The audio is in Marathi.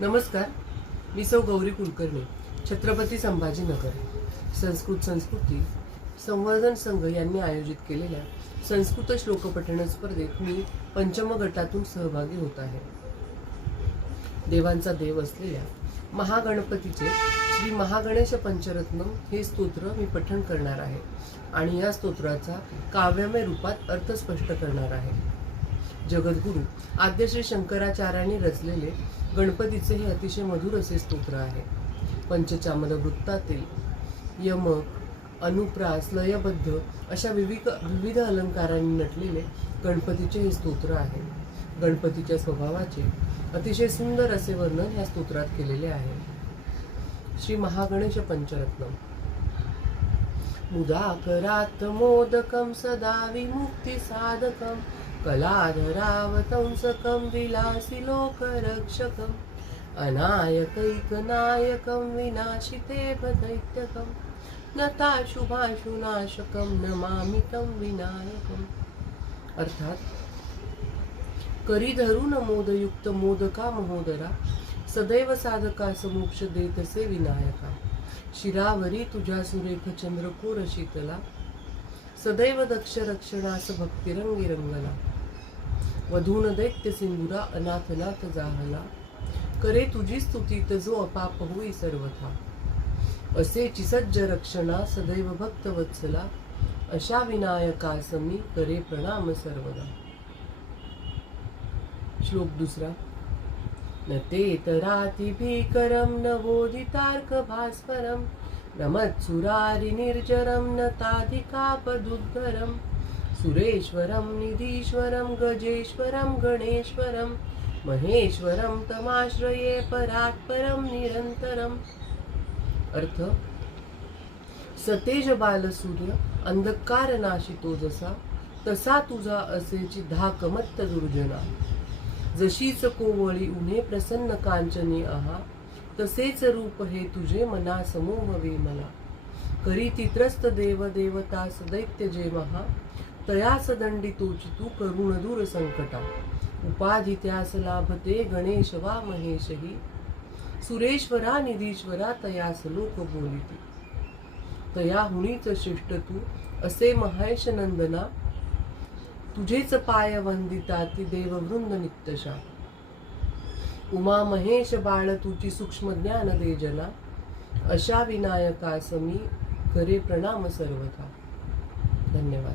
नमस्कार. मी सौ गौरी कुलकर्णी छत्रपती संभाजीनगर संस्कृत संस्कृती संवर्धन संघ यांनी आयोजित केलेल्या संस्कृत श्लोकपठण स्पर्धेत मी पंचम गटातून सहभागी होत आहे. देवांचा देव असलेल्या महागणपतीचे श्री महागणेश पंचरत्न हे स्तोत्र मी पठण करणार आहे आणि या स्तोत्राचा काव्यमय रूपात अर्थ स्पष्ट करणार आहे. जगद्गुरु. आद्य श्री शंकराचार्यांनी रचलेले गणपतीचे हे अतिशय मधुर असे स्तोत्र आहे. पंचचामल वृत्तातील यमक अनुप्रास लयबद्ध अशा विविध विविध अलंकारांनी नटलेले गणपतीचे हे स्तोत्र आहे. गणपतीच्या स्वभावाचे अतिशय सुंदर असे वर्णन या स्तोत्रात केलेले आहे. श्री महागणेश पंचरत्न. मुदाकरात् मोदकं सदा विमुक्तिसाधकं कलाधरावतंसकं विलासिलोकरक्षकम् अनायकैकनायकं विनाशिते दैत्यकं नताशुभाशुनाशकं नमामि तं विनायकम् अर्थात करी मोदयुक्त मोदका महोदरा सदैव साधका समोक्ष देतसे विनायका। शिरावरी तुझ्या सुरेख चंद्रकोर शीतला सदैव दक्ष रक्षणास भक्तिरंगी रंगला वधून दैत्य सिंधुरा अनाथनाथ जाहला करे तुझी स्तुती जो अपाप होई सर्वथा। असे चिसज्ज रक्षणा सदैव भक्त वत्सला अशा विनायकास मी करे प्रणाम सर्वदा। श्लोक दुसरा। न ते तरातिभीकरं न बोधितार्क भास्वरं रमत्सुरारिनिर्जरं नताधिकापदुद्धरं सुरेश्वरं निधीश्वरं गजेश्वरं गणेश्वरं। महेश्वरं तमाश्रये परात्परं निरन्तरम्। अर्थ सतेज बालसूर्य अंधकार नाशितो जसा तसा तुझा असेची धाकमत्त दुर्जना। जशीच कोवळी उन्हे प्रसन्न कांचनी आहा तसेच रूप हे तुझे मना समूह मला. करी तित्रस्त देव देवता सदैत्य जे महा. तयास दंडी तोची तू करुण दूर संकटा. उपाधी त्यास लाभते गणेश वा महेशही. सुरेश्वरा निधीश्वरा तयास लोक बोलिती. तया हुणीच शिष्ट तू असे महेश नंदना. तुझेच पाय वंदिता ती देववृंद नित्यशा. उमा महेश बाळ तुझी सूक्ष्म ज्ञान दे जना अशा विनायकास मी करे प्रणाम सर्वथा. धन्यवाद.